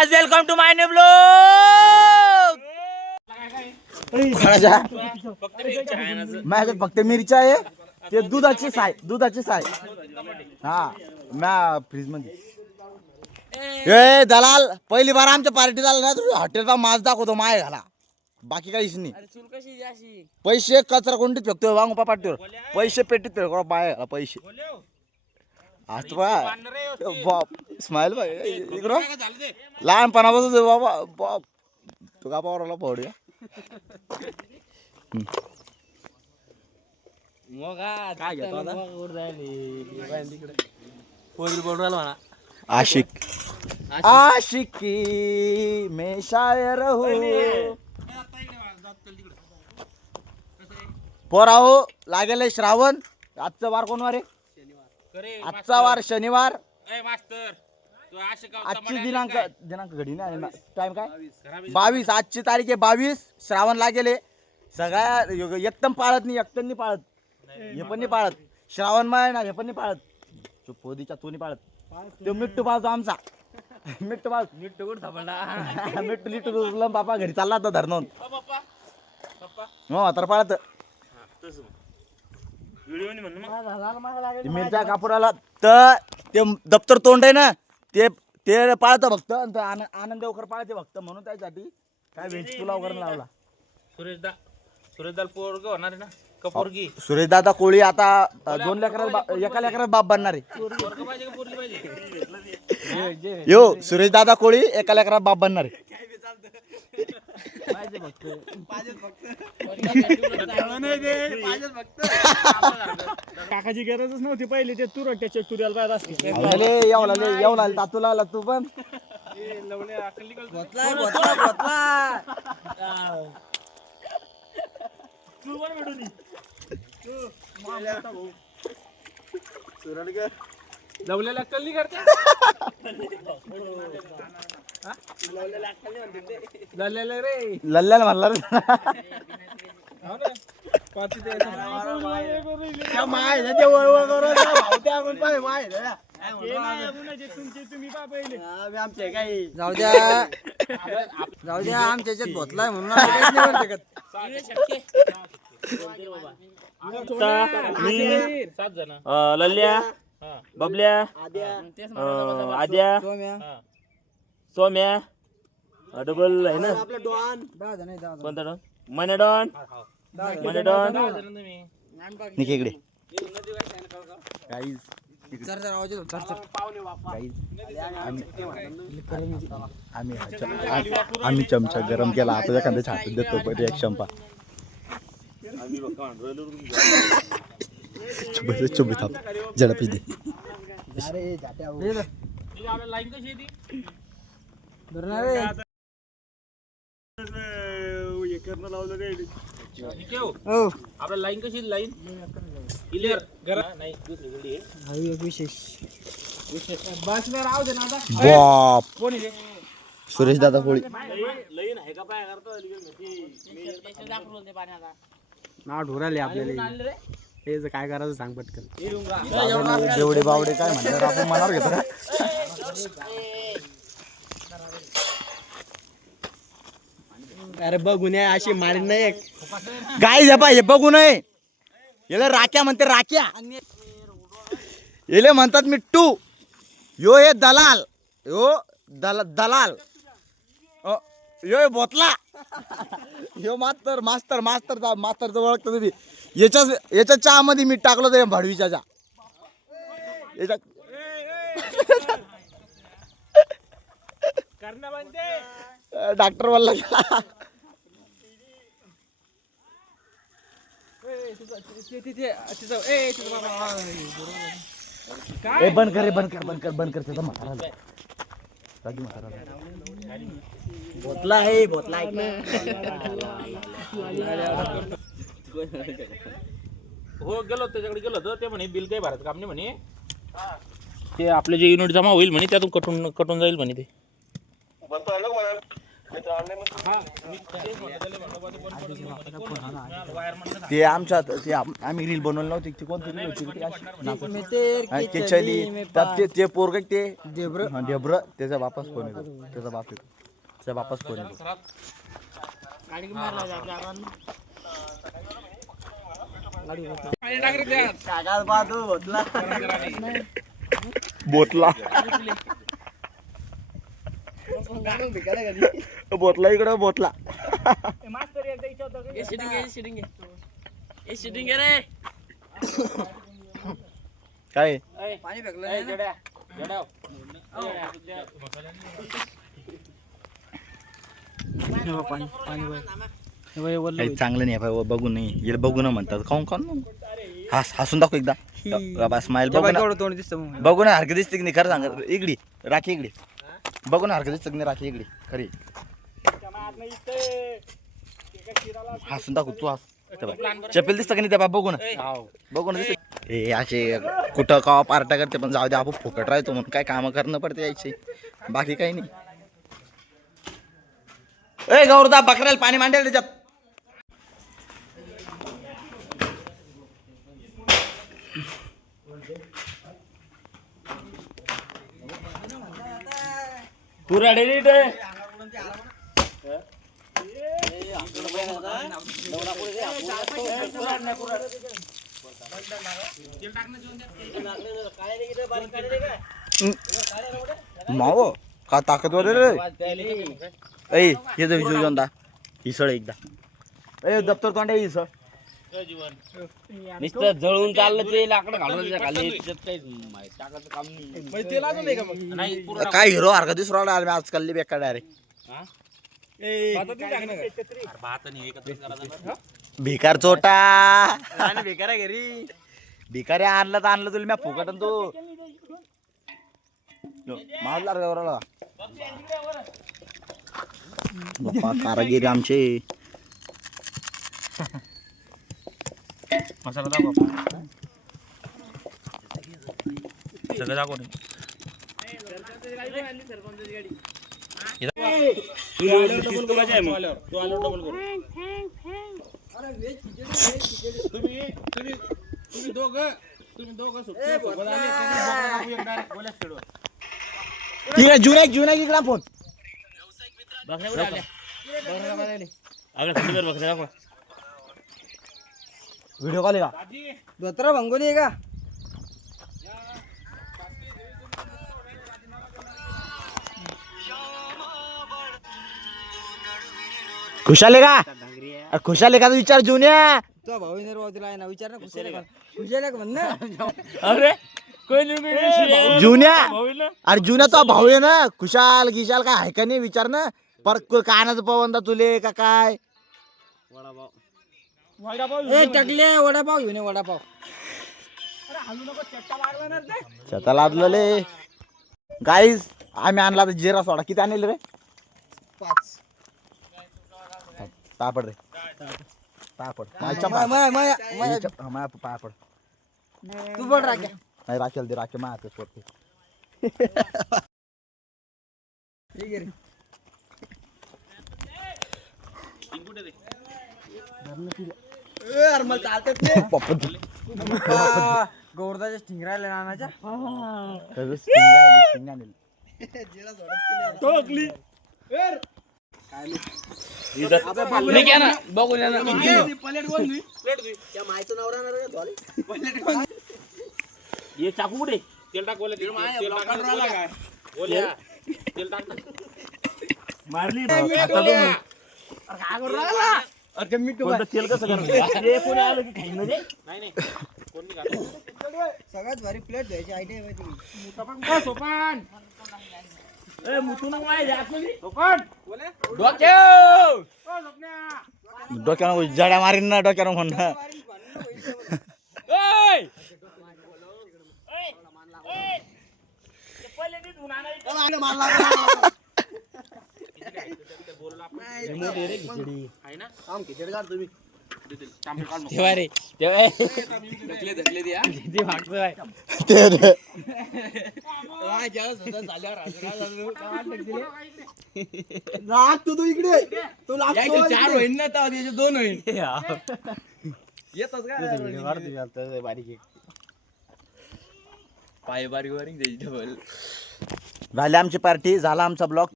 Guys welcome to my new blog. माझ्या फक्त मिरच्या आहे ते दुधाची साय हा म्या फ्रीज मध्ये ए दलाल पहिली बार आमच्या पार्टी झाला ना तुझ्या हॉटेलचा माज दाखवतो माय घाला बाकी काहीच नाही पैसे कचरा कोणतीच फेकतोय वांग पाटीवर पैसे पेटीत फेकतो बाय पैसे आज बाप स्माइल भाई इकडं लहानपणापासून बाबा बाप तू का पावराला फोडूया काय घेतो आता आशिक आशिकी में शायर हूँ पोराहो लागेल श्रावण आजचा वार कोण वार आहे आजचा वार शनिवार आजची दिनांक घडी ना टाइम काय 22 आजची तारीख आहे 22 श्रावण लागेल सगळ्या एकदम पाळत नाही एकटं पाळत हे पण नाही पाळत श्रावण महिना हे पण नाही पाळत पोदीच्या तू नाही पाळत तो मिट्टू पाळतो आमचा मिट्टू लिट्टू बापा घरी चालला होता धरणं हो तर पाळत मिरच्या कापुराला तर ते दप्तर तोंड आहे ना ते ते पाळतं फक्त आनंद देवकर पाळते फक्त म्हणून त्यासाठी काय व्हेज पुलाव करून लावला सुरेशदाल पोरग होणार आहे ना कपोरगी सुरेश दादा कोळी आता 2 लेकरात एका लेकरात बाप बनणार आहे यो सुरेश दादा कोळी एका लेकरात बाप बनणार आहे काकाची गरजच नव्हती पहिली ते तुरट्याच्या तुऱ्याला पाहिजे असते येवला तातूला आला तू पण लवलेला कल्ली करते लल्ल्याला म्हणला जाऊ द्या आमच्या याच्यात भोतलाय म्हणून लल्ल्या बबल्या आद्या सोम्या डबल आहे ना कोणता डॉन मने डॉन इकडे आम्ही चमचा गरम केला आता एखाद्याच्या हातात देतो पहिले एक चंपा चुबी थांब झडपी दे आपला लाईन कशी लाईन क्लिअर नाही बाप सुरेश दादा कोळी लाईन आहे का पाय करतो नाव ढोराले आपल्याला हे काय करायचं सांग पटकन जेवढे बावडे काय म्हणतात आपण मनावर घेतो का अरे बघू नये अशी मारी नाही काय झेपा हे बघू नये याला राख्या म्हणते राख्या येले म्हणतात मिट्टू यो हे दलाल यो दलाल यो बोतला यो मास्तर ओळखतो तुम्ही याच्या चहा मध्ये मीठ टाकलं ते भाडवीच्या चहा डॉक्टर बोलला बंद कर त्याचा म्हातारा भोतला आहे भोतला हो गेलो त्याच्याकडे गेलो होतो ते म्हणे बिल काही भरायचं काम नाही म्हणे ते आपले जे युनिट जमा होईल म्हणे त्यातून कटून जाईल म्हणे ते ते आमच्या आम्ही रील बनवली नव्हती ती कोणती रील होती ती अशी नाचत. हा, ते चली त्यात ते पोरग ते ढेब्र त्याचा बापास फोन येतो त्याचा बाप येतो त्याचा बापास फोन येतो. बोतला बोतला इकडं बोतला काय पाणी काही चांगलं नाही आहे बघू नाही येईल बघू ना म्हणतात खाऊन खाऊन हसून दाखव एकदा स्माईल बघू ना हरकत दिसते की नाही खरं सांग इकडी राखी इकडी बघू ना हरकत दिसते की नाही राखी इकडी खरी हसून दाखव तू हस चपेल दिसतं की नाही त्या बघू ना बघू ना दिसत हे असे कुठं का पार्ट्या करते पण जाऊ दे आपण फुकट राहतो म्हणून काय कामं करणं पडते यायचे बाकी काही नाही. ए गौरदा बकऱ्याला पाणी मांडेल त्याच्यात तू रेडी मावो का ताकदवर रे ए ये जो जोंदा इसळ एकदा ए दप्तर तोंडे इसळ नुसतं जळून चाललं ते लाकडं घालून खाली टाकायचं काम नाही. काय हिरो हरकत दिसू राहिला आजकाल बेकार डायरेक्ट भिकार चोटा भिकार घरी भिकारी आणलं तर आणलं तुला मी फुकट तू मारला गौराला बाप्पा कारागिरी आमचे मसाला दाखव सगळं दाखव ठीक आहे जुना इकडा फोन व्हिडिओ कॉल का धोत्रा भंगोली आहे का खुशाल आहे का खुशाल आहे का विचार जुन्या तो भाऊ निर्वातीला आहे ना विचार ना खुशाल आहे का म्हण ना अरे जुन्या अरे जुन्या तो भाऊ आहे ना खुशाल गिशाल काय आहे का नाही विचार ना पर कानाचं पवंदा तुले का काय ए टकले वडापाव घेऊन ये वडापाव छता लादलेले गाईज आम्ही आणला तर जिरा सोडा किती आणले रे 5 पापड रे पापड पापड तू पण राख्या नाही राखेल दे राखे माझ्या स्वतः ठीक आहे गौरदाच्या ठिंगरायला नानाच्या ये चाकू कुठे तेल टाक बोला तेल टाक मारली तेल कसं करणार नाही कोणी सगळ्यात भारी प्लेट द्यायची आयडिया माहिती सोपान डोक्यानं जड्या मारीन ना डोक्यानं म्हणणं तेव्हा रे तेव्हा ते मागचं आहे. ते रे. तू इकडे तू चार होईल ना तेव्हा त्याचे 2 होईल. येतच काय बारीक पाय बारीक बारीक द्यायची डबल. झाली आमची पार्टी, झाला आमचा ब्लॉग.